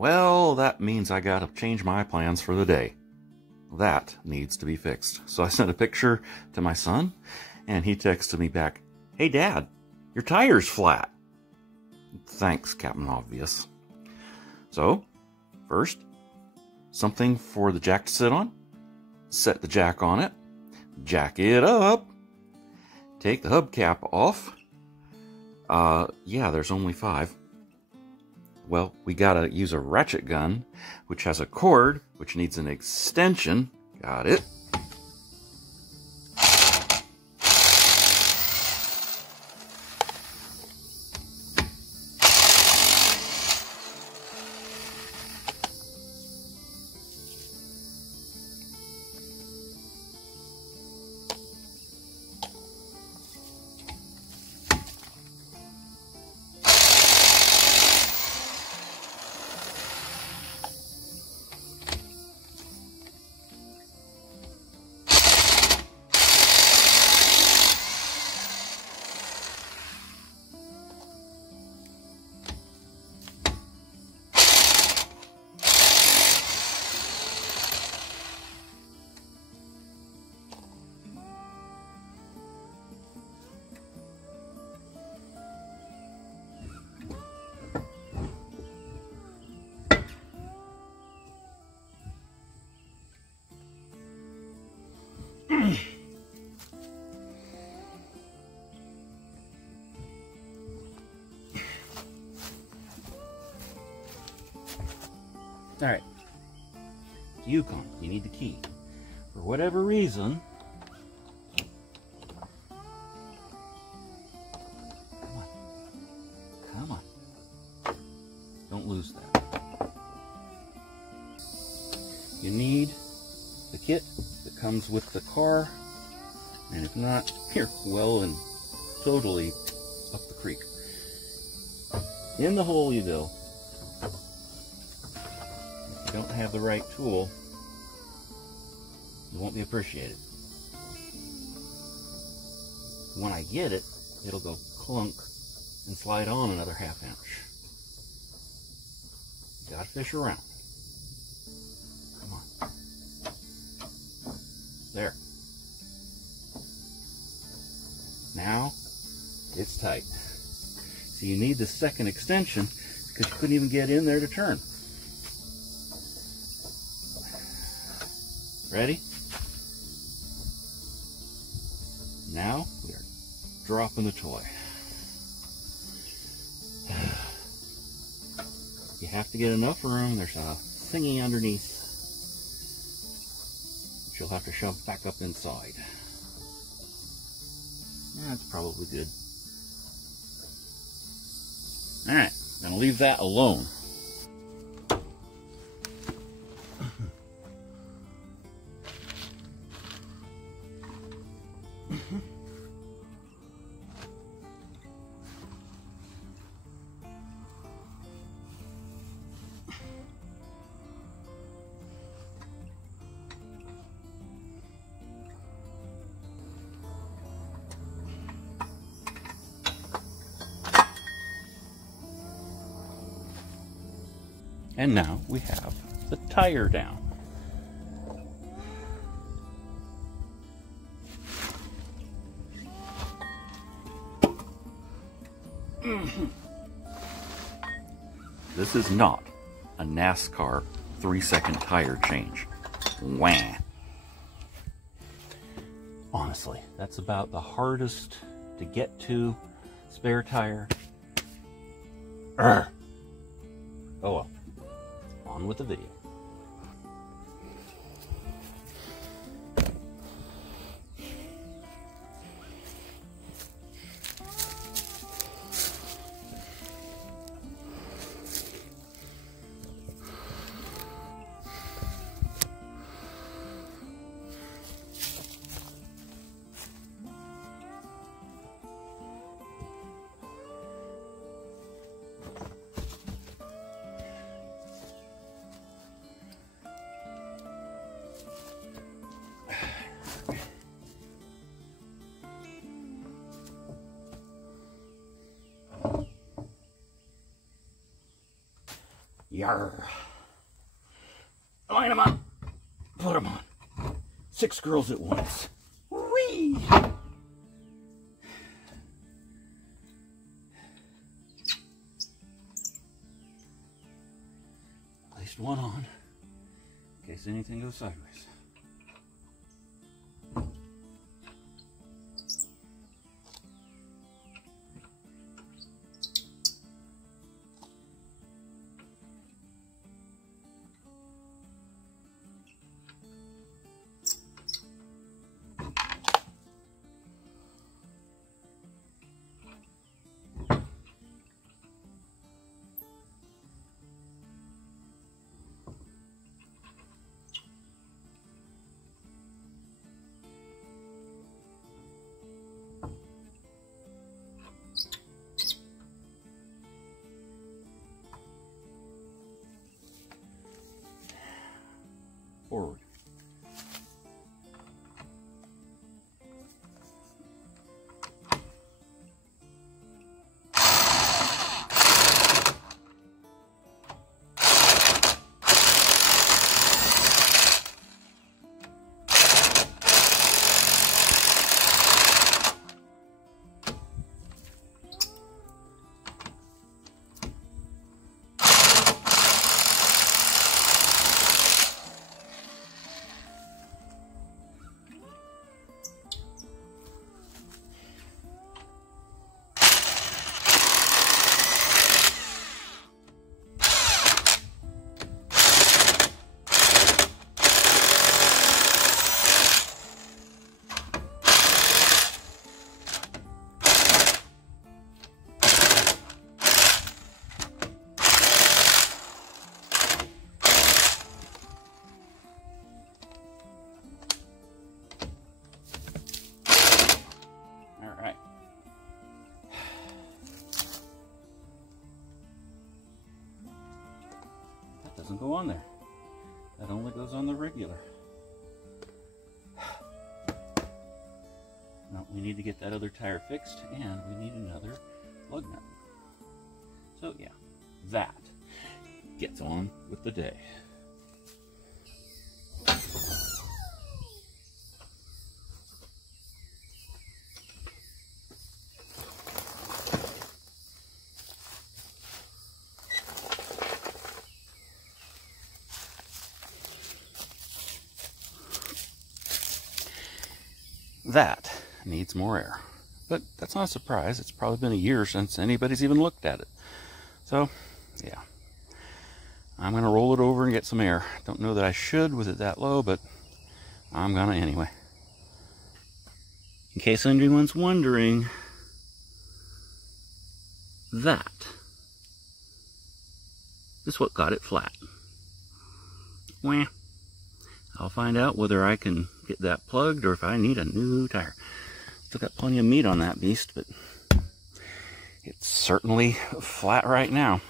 Well, that means I gotta change my plans for the day. That needs to be fixed. So I sent a picture to my son, and he texted me back, "Hey Dad, your tire's flat." Thanks, Captain Obvious. So, first, something for the jack to sit on. Set the jack on it. Jack it up. Take the hubcap off. Yeah, there's only 5. Well, we gotta use a ratchet gun, which has a cord, which needs an extension. Got it. All right, Yukon, you need the key. For whatever reason, come on, don't lose that. You need the kit that comes with the car, and if not, you're well and totally up the creek. In the hole you go. If you don't have the right tool, you won't be appreciated. When I get it, it'll go clunk and slide on another ½ inch. You gotta fish around. Come on. There. Now, it's tight. So you need the second extension because you couldn't even get in there to turn. Ready? Now we are dropping the toy. You have to get enough room. There's a thingy underneath that you'll have to shove back up inside. That's probably good. Alright, I'm going to leave that alone. And now we have the tire down. This is not a NASCAR 3-second tire change. Wah. Honestly, that's about the hardest to get to spare tire. Urgh. Oh well. On with the video. Yarr. Line them up. Put them on. 6 girls at once. Whee! Placed one on in case anything goes sideways. Forward. Doesn't go on there. That only goes on the regular. No, we need to get that other tire fixed, and we need another lug nut. So yeah, that gets on with the day. That needs more air, but that's not a surprise. It's probably been a year since anybody's even looked at it. So yeah, I'm gonna roll it over and get some air. Don't know that I should with it that low, but I'm gonna anyway. In case anyone's wondering, that is what got it flat. Wah. I'll find out whether I can get that plugged or if I need a new tire. Still got plenty of meat on that beast, but it's certainly flat right now.